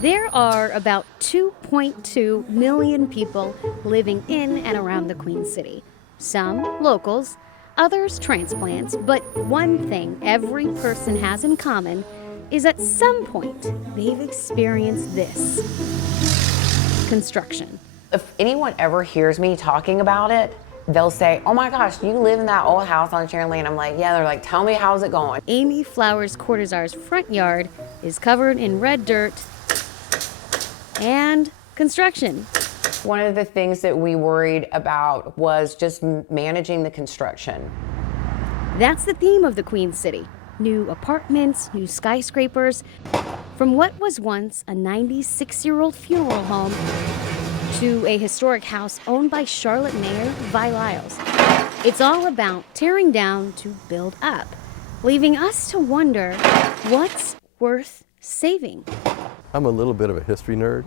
There are about 2.2 million people living in and around the Queen City. Some locals, others transplants, but one thing every person has in common is at some point they've experienced this: construction. If anyone ever hears me talking about it, they'll say, "Oh my gosh, you live in that old house on Sharon Lane." I'm like, yeah. They're like, "Tell me, how's it going?" Amy Flowers Cortazar's front yard is covered in red dirt and construction. One of the things that we worried about was just managing the construction. That's the theme of the Queen City. New apartments, new skyscrapers. From what was once a 96-year-old funeral home to a historic house owned by Charlotte Mayor Vi Lyles. It's all about tearing down to build up, leaving us to wonder what's worth saving. I'm a little bit of a history nerd,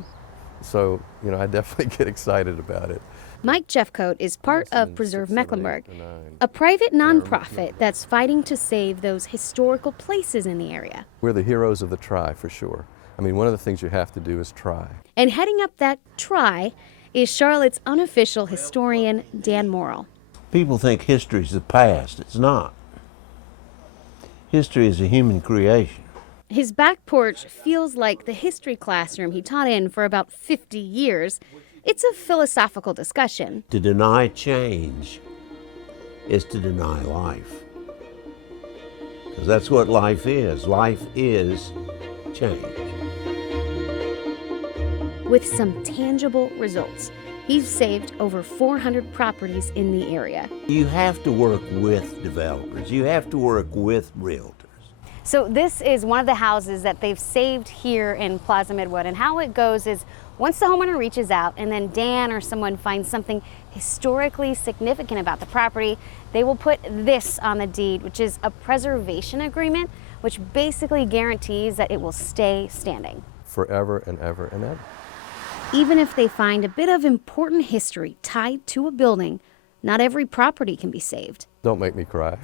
so I definitely get excited about it. Mike Jeffcoat is part of Preserve Mecklenburg, a private nonprofit that's fighting to save those historical places in the area. We're the heroes of the try, for sure. I mean, one of the things you have to do is try. And heading up that try is Charlotte's unofficial historian, Dan Morrill. People think history is the past. It's not. History is a human creation. His back porch feels like the history classroom he taught in for about 50 years. It's a philosophical discussion. To deny change is to deny life. Because that's what life is. Life is change. With some tangible results, he's saved over 400 properties in the area. You have to work with developers. You have to work with realtors. So this is one of the houses that they've saved here in Plaza Midwood. And how it goes is once the homeowner reaches out and then Dan or someone finds something historically significant about the property, they will put this on the deed, which is a preservation agreement, which basically guarantees that it will stay standing. Forever and ever and ever. Even if they find a bit of important history tied to a building, not every property can be saved. Don't make me cry.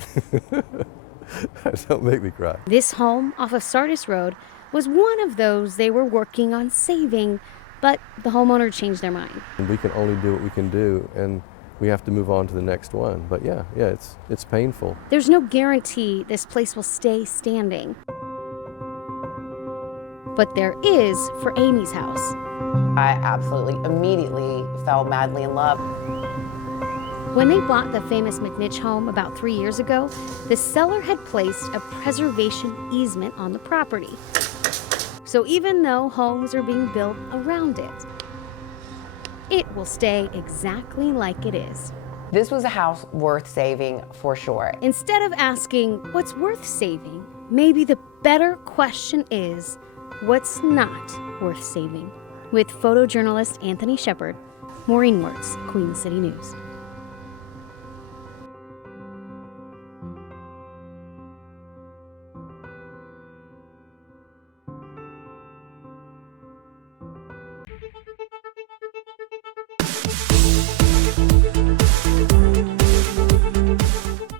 Don't make me cry. This home off of Sardis Road was one of those they were working on saving, but the homeowner changed their mind. And we can only do what we can do, and we have to move on to the next one. But yeah, it's painful. There's no guarantee this place will stay standing. But there is for Amy's house. I absolutely, immediately fell madly in love. When they bought the famous McNitch home about 3 years ago, the seller had placed a preservation easement on the property. So even though homes are being built around it, it will stay exactly like it is. This was a house worth saving for sure. Instead of asking what's worth saving, maybe the better question is, what's not worth saving? With photojournalist Anthony Shepard, Maureen Wertz, Queen City News.